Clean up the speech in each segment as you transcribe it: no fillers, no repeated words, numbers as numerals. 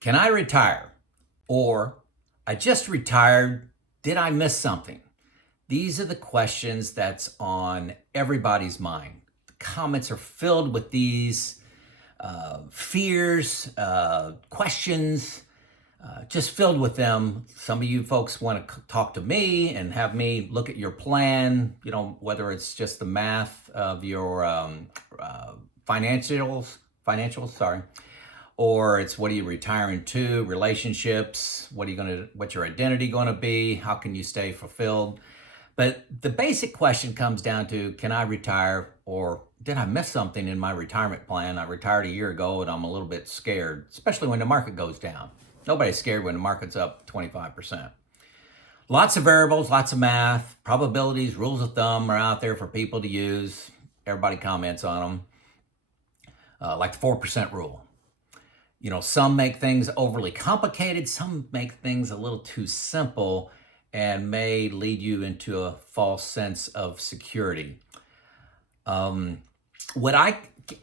Can I retire? Or I just retired. Did I miss something? These are the questions that's on everybody's mind. The comments are filled with these fears, questions, just filled with them. Some of you folks want to talk to me and have me look at your plan, whether it's just the math of your financials, sorry, or it's what are you retiring to, relationships, what's your identity going to be, how can you stay fulfilled? But the basic question comes down to, can I retire, or did I miss something in my retirement plan? I retired a year ago and I'm a little bit scared, especially when the market goes down. Nobody's scared when the market's up 25%. Lots of variables, lots of math, probabilities, rules of thumb are out there for people to use. Everybody comments on them, like the 4% rule. Some make things overly complicated, some make things a little too simple and may lead you into a false sense of security. What I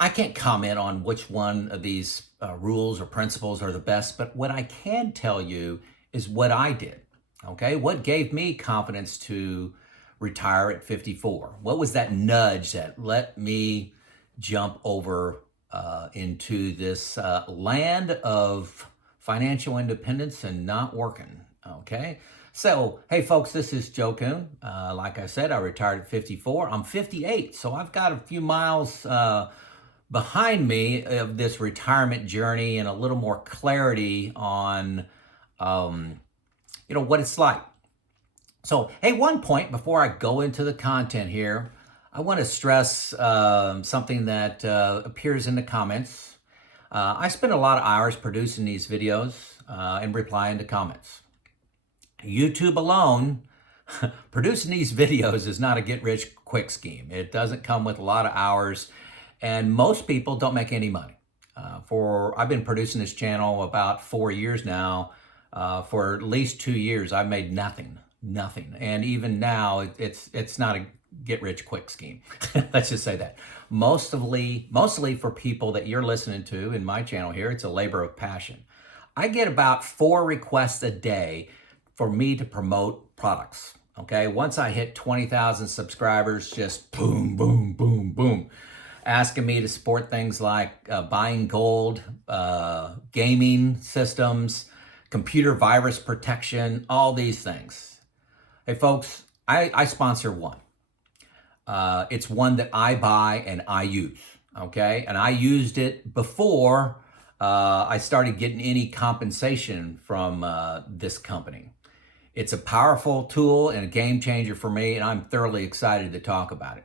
can't comment on which one of these rules or principles are the best, but what I can tell you is what I did. Okay, what gave me confidence to retire at 54? What was that nudge that let me jump over into this land of financial independence and not working? Okay, so hey folks, this is Joe Kuhn. Like I said, I retired at 54. I'm 58, so I've got a few miles behind me of this retirement journey and a little more clarity on what it's like. So, hey, one point before I go into the content here, I want to stress something that appears in the comments. I spend a lot of hours producing these videos and replying to comments. YouTube alone, producing these videos is not a get-rich-quick scheme. It doesn't come with a lot of hours, and most people don't make any money. I've been producing this channel about 4 years now. For at least 2 years, I've made nothing. And even now, it's not a get-rich-quick scheme. Let's just say that. Mostly for people that you're listening to in my channel here, it's a labor of passion. I get about 4 requests a day for me to promote products. Okay, once I hit 20,000 subscribers, just boom, boom, boom, boom, asking me to support things like buying gold, gaming systems, computer virus protection, all these things. Hey folks, I sponsor one. It's one that I buy and I use, okay? And I used it before I started getting any compensation from this company. It's a powerful tool and a game changer for me, and I'm thoroughly excited to talk about it.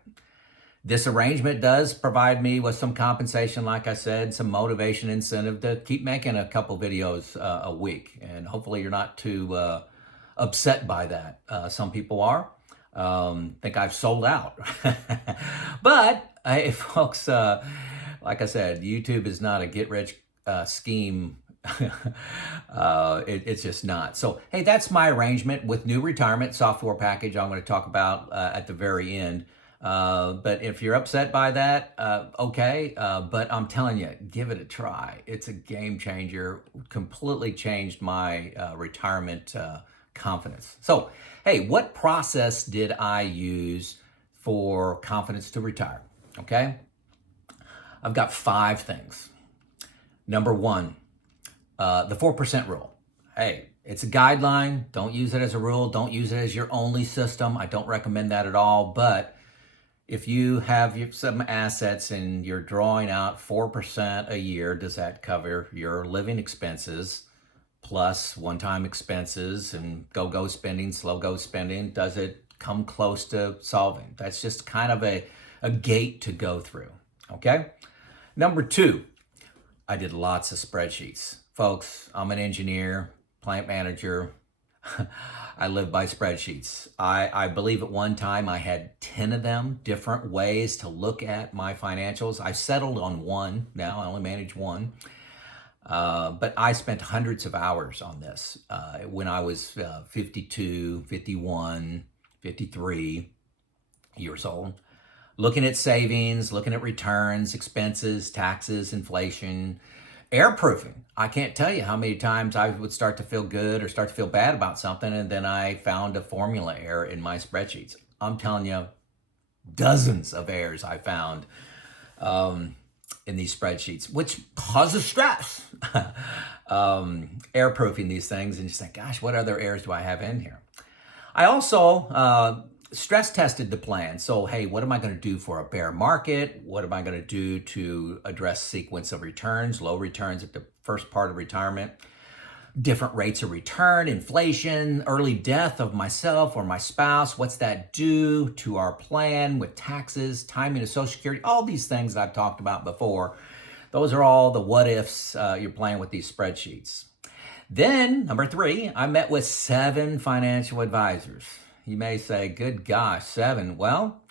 This arrangement does provide me with some compensation, like I said, some motivation, incentive to keep making a couple videos a week. And hopefully you're not too upset by that. Some people are. Think I've sold out. But hey, folks, like I said, YouTube is not a get-rich scheme. It's just not. So, hey, that's my arrangement with new retirement software package I'm going to talk about at the very end. But if you're upset by that, okay. But I'm telling you, give it a try. It's a game changer. Completely changed my retirement confidence. So, hey, what process did I use for confidence to retire? Okay. I've got 5 things. Number 1, the 4% rule. Hey, it's a guideline. Don't use it as a rule. Don't use it as your only system. I don't recommend that at all. But if you have some assets and you're drawing out 4% a year, does that cover your living expenses plus one-time expenses and go spending, slow-go spending? Does it come close to solving? That's just kind of a gate to go through, okay? Number 2, I did lots of spreadsheets. Folks, I'm an engineer, plant manager. I live by spreadsheets. I believe at one time I had 10 of them, different ways to look at my financials. I settled on one now. I only manage one. But I spent hundreds of hours on this when I was 52, 51, 53 years old. Looking at savings, looking at returns, expenses, taxes, inflation, Airproofing. I can't tell you how many times I would start to feel good or start to feel bad about something, and then I found a formula error in my spreadsheets. I'm telling you, dozens of errors I found in these spreadsheets, which causes stress. Airproofing these things, and you think, gosh, what other errors do I have in here? I also stress tested the plan. So, hey, what am I going to do for a bear market? What am I going to do to address sequence of returns, low returns at the first part of retirement, different rates of return, inflation, early death of myself or my spouse? What's that do to our plan with taxes, timing of Social Security? All these things that I've talked about before. Those are all the what ifs you're playing with these spreadsheets. Then, number 3, I met with 7 financial advisors. You may say, good gosh, 7. Well,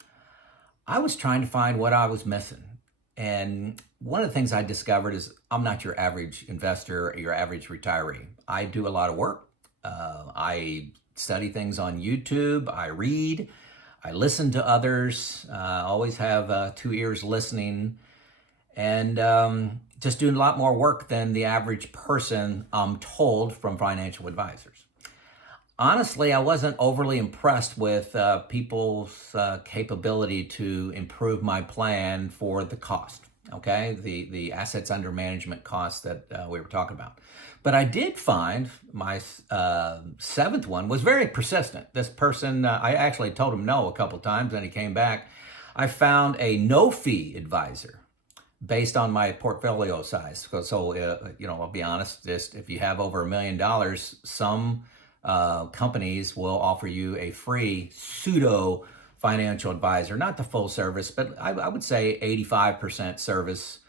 I was trying to find what I was missing. And one of the things I discovered is I'm not your average investor or your average retiree. I do a lot of work. I study things on YouTube. I read. I listen to others. Always have 2 ears listening. And just doing a lot more work than the average person, I'm told, from financial advisors. Honestly, I wasn't overly impressed with people's capability to improve my plan for the cost, okay? The assets under management cost that we were talking about. But I did find my 7th one was very persistent. This person, I actually told him no a couple times, and he came back. I found a no-fee advisor based on my portfolio size. So I'll be honest, just if you have over $1 million, some companies will offer you a free pseudo financial advisor, not the full service, but I would say 85% service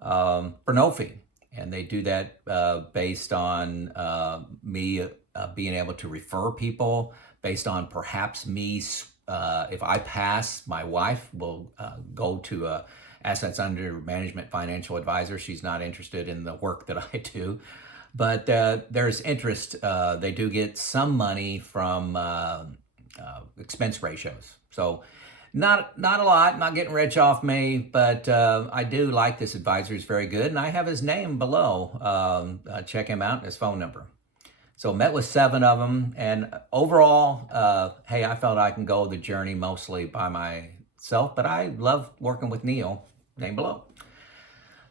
for no fee. And they do that based on me being able to refer people, based on perhaps me, if I pass, my wife will go to a assets under management financial advisor. She's not interested in the work that I do, but there's interest. They do get some money from expense ratios. So not a lot, not getting rich off me, but I do like this advisor. He's very good, and I have his name below. Check him out and his phone number. So met with 7 of them, and overall, hey, I felt I can go the journey mostly by myself, but I love working with Neil, name below.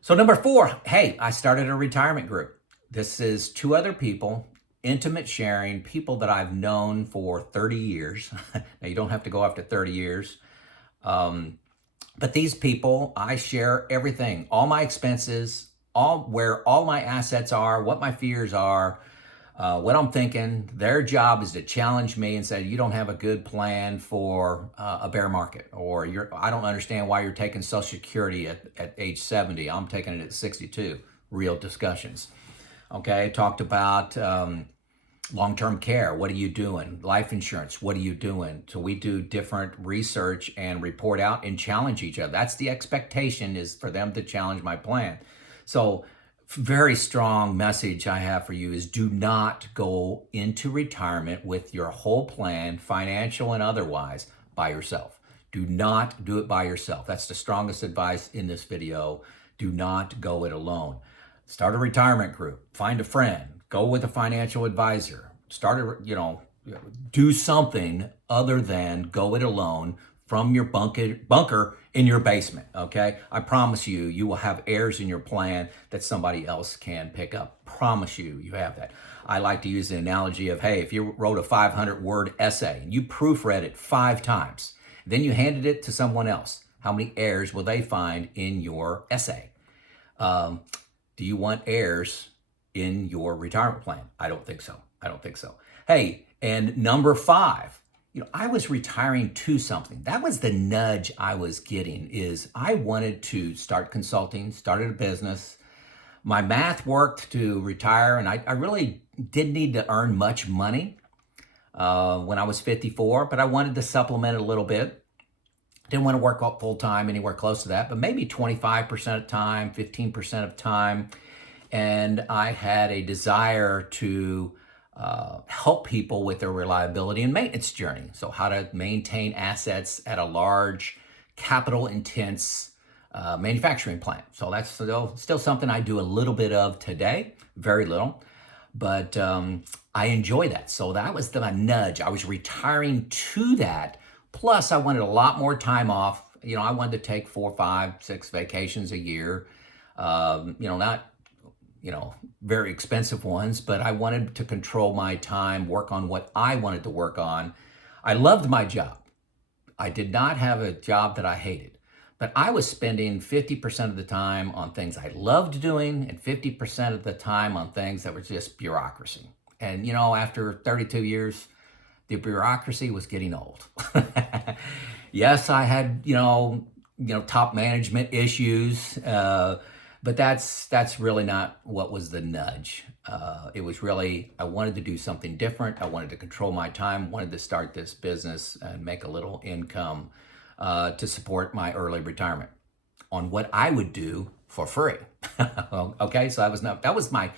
So number 4, hey, I started a retirement group. This is 2 other people, intimate sharing, people that I've known for 30 years. Now, you don't have to go after 30 years. But these people, I share everything, all my expenses, where all my assets are, what my fears are, what I'm thinking. Their job is to challenge me and say, you don't have a good plan for a bear market, or I don't understand why you're taking Social Security at age 70. I'm taking it at 62. Real discussions. Okay, talked about long-term care. What are you doing? Life insurance. What are you doing? So we do different research and report out and challenge each other. That's the expectation, is for them to challenge my plan. So very strong message I have for you is do not go into retirement with your whole plan, financial and otherwise, by yourself. Do not do it by yourself. That's the strongest advice in this video. Do not go it alone. Start a retirement group, find a friend, go with a financial advisor, do something other than go it alone from your bunker in your basement, okay? I promise you, you will have errors in your plan that somebody else can pick up. Promise you, you have that. I like to use the analogy of, hey, if you wrote a 500-word essay and you proofread it 5 times, then you handed it to someone else, how many errors will they find in your essay? Do you want errors in your retirement plan? I don't think so. I don't think so. Hey, and number 5, I was retiring to something. That was the nudge I was getting, is I wanted to start consulting, started a business. My math worked to retire, and I really didn't need to earn much money when I was 54, but I wanted to supplement it a little bit. Didn't want to work full time anywhere close to that, but maybe 25% of time, 15% of time. And I had a desire to help people with their reliability and maintenance journey. So how to maintain assets at a large, capital intense manufacturing plant. So that's still something I do a little bit of today, very little, but I enjoy that. So that was my nudge. I was retiring to that. Plus, I wanted a lot more time off. I wanted to take 4, 5, 6 vacations a year. Not very expensive ones, but I wanted to control my time, work on what I wanted to work on. I loved my job. I did not have a job that I hated, but I was spending 50% of the time on things I loved doing and 50% of the time on things that were just bureaucracy. And, after 32 years, the bureaucracy was getting old. Yes, I had, top management issues, but that's really not what was the nudge. It was really, I wanted to do something different. I wanted to control my time, wanted to start this business and make a little income to support my early retirement on what I would do for free. Okay, so that was my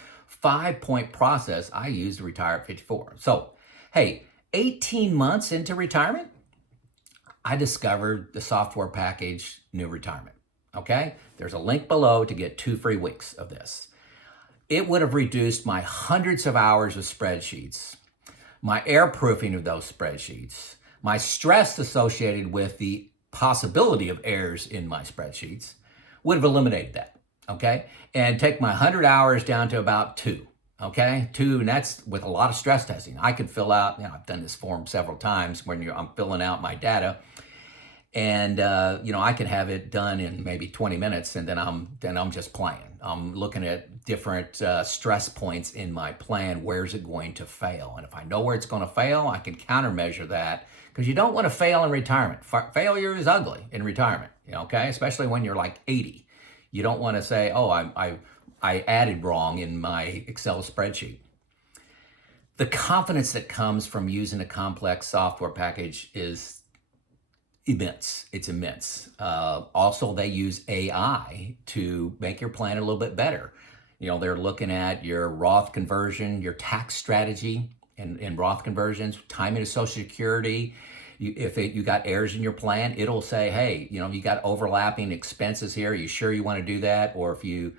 5-point process I used to retire at 54. So, hey, 18 months into retirement, I discovered the software package New Retirement. Okay, there's a link below to get 2 free weeks of this. It would have reduced my hundreds of hours of spreadsheets, my airproofing of those spreadsheets, my stress associated with the possibility of errors in my spreadsheets, would have eliminated that, okay? And take my 100 hours down to about 2, okay? 2, and that's with a lot of stress testing. I could fill out, I've done this form several times when I'm filling out my data, and I can have it done in maybe 20 minutes, and then I'm just playing. I'm looking at different stress points in my plan. Where's it going to fail? And if I know where it's going to fail, I can countermeasure that, because you don't want to fail in retirement. Failure is ugly in retirement, okay? Especially when you're like 80. You don't want to say, oh, I added wrong in my Excel spreadsheet. The confidence that comes from using a complex software package is immense. It's immense. Also, they use AI to make your plan a little bit better. They're looking at your Roth conversion, your tax strategy in Roth conversions, timing of Social Security. If you got errors in your plan, it'll say, hey, you got overlapping expenses here. Are you sure you want to do that? Or if you,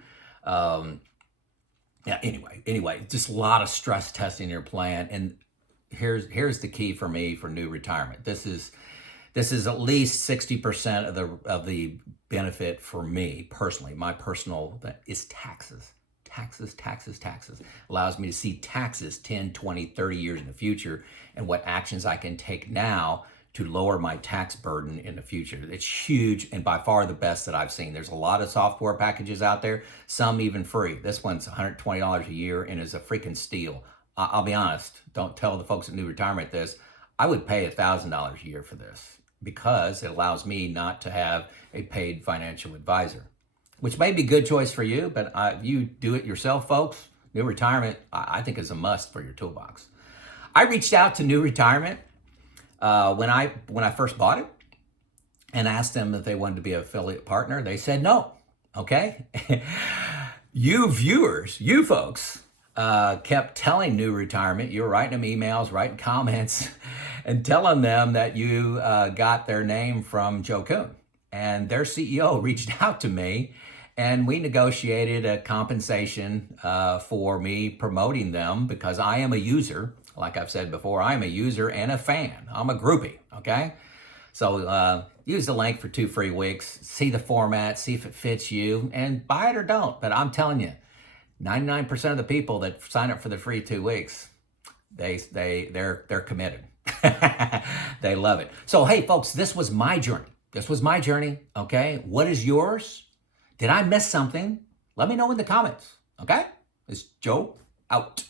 anyway, just a lot of stress testing your plan. And here's the key for me for New Retirement. This is at least 60% of the benefit for me personally. My personal is taxes. Taxes. Allows me to see taxes 10, 20, 30 years in the future, and what actions I can take now to lower my tax burden in the future. It's huge, and by far the best that I've seen. There's a lot of software packages out there, some even free. This one's $120 a year and is a freaking steal. I'll be honest, don't tell the folks at New Retirement this. I would pay $1,000 a year for this, because it allows me not to have a paid financial advisor, which may be a good choice for you, but you do it yourself, folks. New Retirement, I think, is a must for your toolbox. I reached out to New Retirement when I first bought it and asked them if they wanted to be an affiliate partner. They said no, okay? You viewers, you folks, kept telling New Retirement, you were writing them emails, writing comments, and telling them that you got their name from Joe Kuhn. And their CEO reached out to me, and we negotiated a compensation for me promoting them, because I am a user. Like I've said before, I'm a user and a fan. I'm a groupie, okay? So use the link for 2 free weeks, see the format, see if it fits you, and buy it or don't. But I'm telling you, 99% of the people that sign up for the free 2 weeks, they're committed. They love it. So hey, folks, this was my journey. Okay, what is yours? Did I miss something? Let me know in the comments. Okay, it's Joe out.